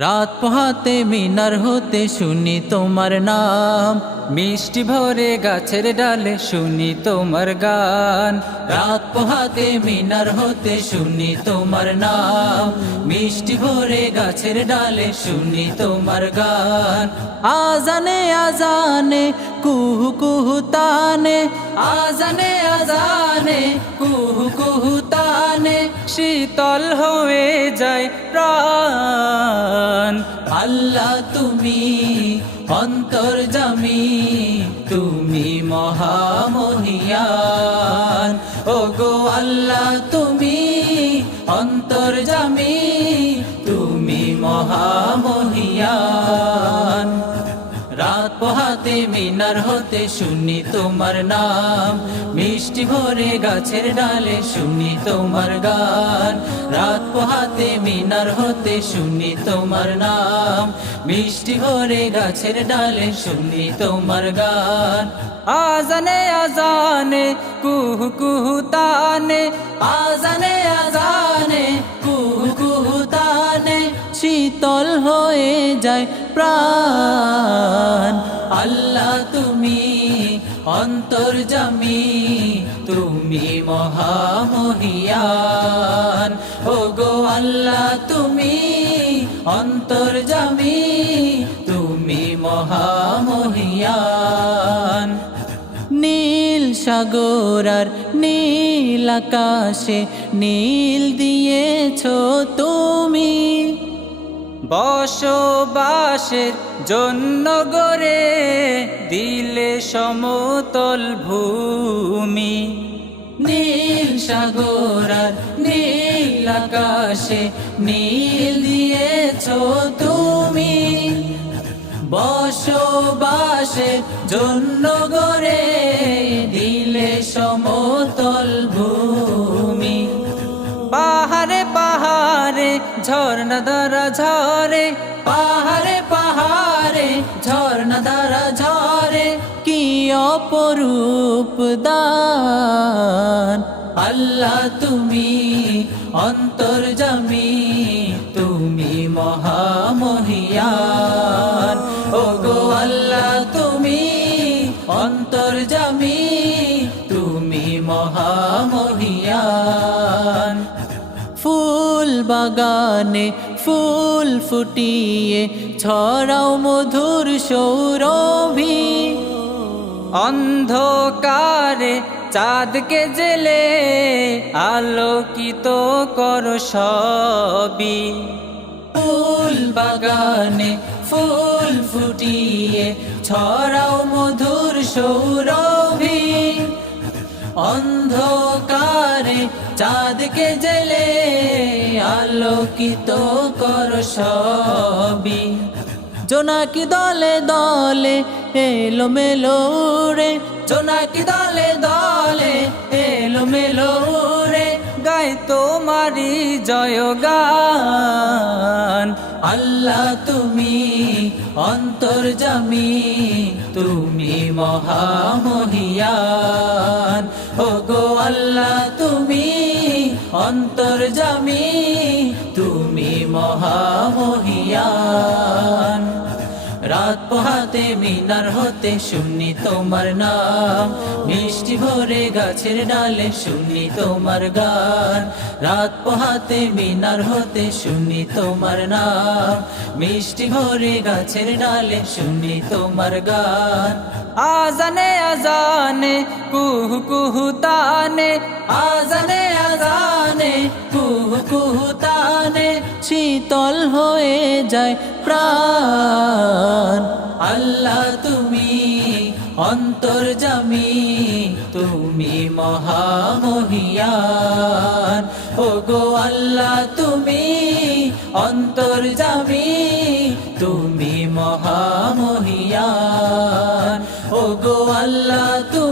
রাত পোহাতে মিনার হতে শুনি তোমার নাম। মিষ্টি ভরে গাছের ডালে শুনি তোমার গান। রাত পোহাতে মিনার হতে শুনি তোমার নাম। মিষ্টি ভরে গাছের ডালে শুনি তোমার গান। আজানে আজানে, কুহু কুহু তানে। আজানে আজানে, কুহু কুহু তানে শীতল হয়ে যায় প্রাণ। আল্লাহ তুমি অন্তর জামি তুমি মহামহিয়ান মিনার হতে শুনি তোমার নাম। মিষ্টি ভরে গাছের ডালে শুনি তোমার গান। রাত পোহাতে মিনার হতে শুনি তোমার নাম। মিষ্টি ভরে গাছের ডালে শুনি তোমার গান। আজানে আজানে, কুহু কুহু তানে। আজানে আজানে, কুহু কুহু তানে। শীতল হয়ে যায় প্রাণ। তুমি অন্তর জামি, তুমি মহামহিয়ান। ও গো আল্লাহ, তুমি অন্তর জামি, তুমি মহামহিয়ান। নীল সাগর আর নীল আকাশে নীল দিয়েছ তুমি। বসবাসের জন্য গড়ে দিলে সমতল ভূমি। নীল সাগর আর নীল আকাশে নীল দিয়েছ তুমি। বসবাসের জন্য গড়ে দিলে সমতল ভূমি। ঝর্ণা দ্বারা ঝরে, পাহাড়ে পাহাড়ে, ঝর্ণা দ্বারা ঝরে, কি অপরূপ দান? আল্লাহ তুমি অন্তর জামি তুমি মহামহিয়ান বাগানে ফুল ফুটিয়ে ছড়াও মধুর সৌরভি। অন্ধকারে চাঁদকে জেলে আলোকিত কর সবই। ফুল বাগানে ফুল ফুটিয়ে ছড়াও মধুর সৌরভী। অন্ধকারে চাঁদকে জেলে আলোকিত কর সবই। জোনাকি দলে দলে এলো মেলো রে, জোনাকি দলে দলে এলো মেলো রে গাই তোমারি জয় গান। আল্লাহ তুমি অন্তর জামি তুমি মহামহিয়ান জামি, তুমি মহামহিয়ান। রাত পোহাতে মিনার হতে শুনি তোমার নাম। মিষ্টি ভরে গাছের ডালে শুনি তোমার গান। রাত পোহাতে মিনার হতে শুনি তোমার নাম। মিষ্টি ভরে গাছের ডালে শুনি তোমার গান। আজানে আজানে, কুহু কুহু তানে। আজানে হয়ে যায় প্রাণ। আল্লাহ তুমি অন্তর জামি, তুমি মহামহিয়ান। ও আল্লাহ তুমি অন্তর জামি, তুমি মহামহিয়ান। ও গো আল্লাহ তুমি